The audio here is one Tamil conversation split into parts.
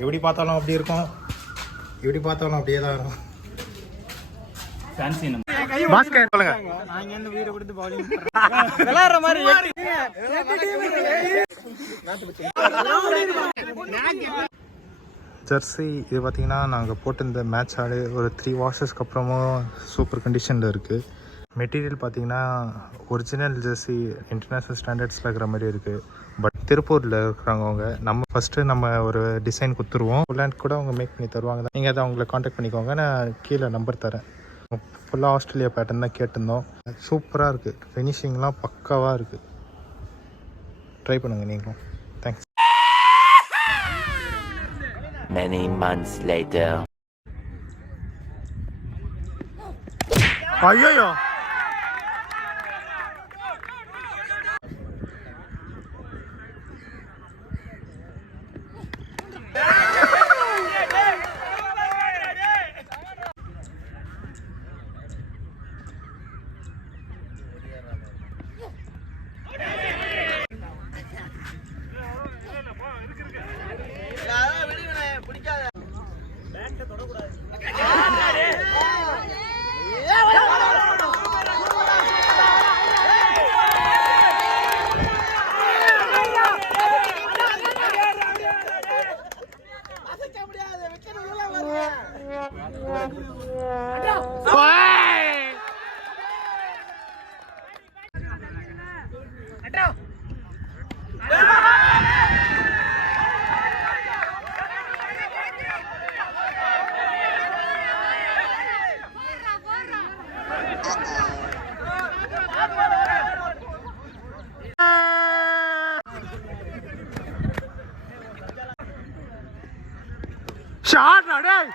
எப்படி பார்த்தாலும் அப்படி இருக்கும், எப்படி பார்த்தாலும் அப்படியே தான் இருக்கும். பாஸ்கெட் சொல்லுங்க. நாங்க இந்த வீட கொடுத்து பவுலிங் விளையாடுற மாதிரி ஜெர்சி இது பார்த்தீங்கன்னா நாங்கள் போட்டிருந்த மேட்ச் ஆடு ஒரு 3 வாஷஸ்க்கு அப்புறமும் சூப்பர் கண்டிஷனில் இருக்குது. மெட்டீரியல் பார்த்தீங்கன்னா ஒரிஜினல் ஜெர்சி இன்டர்நேஷ்னல் ஸ்டாண்டர்ட்ஸில் இருக்கிற மாதிரி இருக்குது. பட் திருப்பூரில் இருக்கிறாங்க அவங்க. நம்ம ஃபஸ்ட்டு நம்ம ஒரு டிசைன் கொடுத்துருவோம். ஃபுல் கூட அவங்க மேக் பண்ணி தருவாங்க. நீங்கள் அதை அவங்கள காண்டாக்ட் பண்ணிக்கோங்க. நான் கீழே நம்பர் தரேன். ஃபுல்லாக ஆஸ்திரேலியா பேட்டர்ன் தான் கேட்டிருந்தோம். சூப்பராக இருக்குது, ஃபினிஷிங்லாம் பக்காவாக இருக்குது. ட்ரை பண்ணுங்கள் நீங்களும். தேங்க்ஸ். Many months later. ஐயோ ஷாட் டேய்.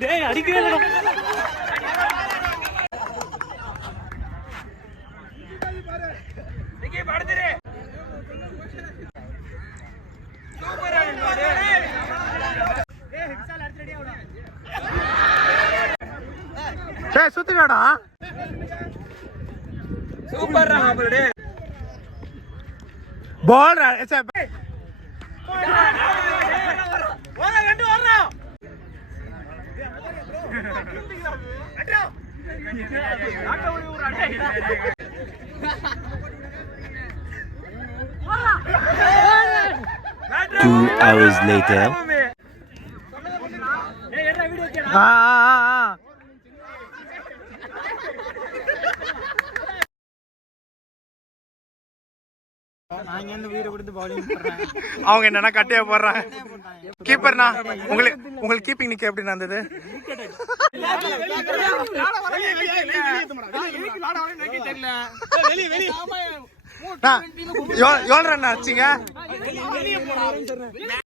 டேய் அடிக்கவே இல்ல. நிக்கி படுத்துரு. சூப்பரா நின்னாரு. டேய் ஹெட்ஸால் அடிச்சு ரெடியா விடு. டேய் சுத்திடா. சூப்பரா மாப்ள. பால் ஏச்சா ஓட கண்டு வர்றா. அட்ரா. ஆட்ட ஓடி ஊரா டேய். 2 hours later. டேய் என்ன வீடியோ கேடா. நாங்க இந்த வீட கொடுத்து பவுலிங் பண்றேன். அவங்க என்னன்னா கட்டையா போடுறாங்க. கீப்பர்னா உங்களுக்கு கீப்பிங் நிக்க எப்படி நடந்தது? எவ்வளோ ரன் ஆச்சுங்க?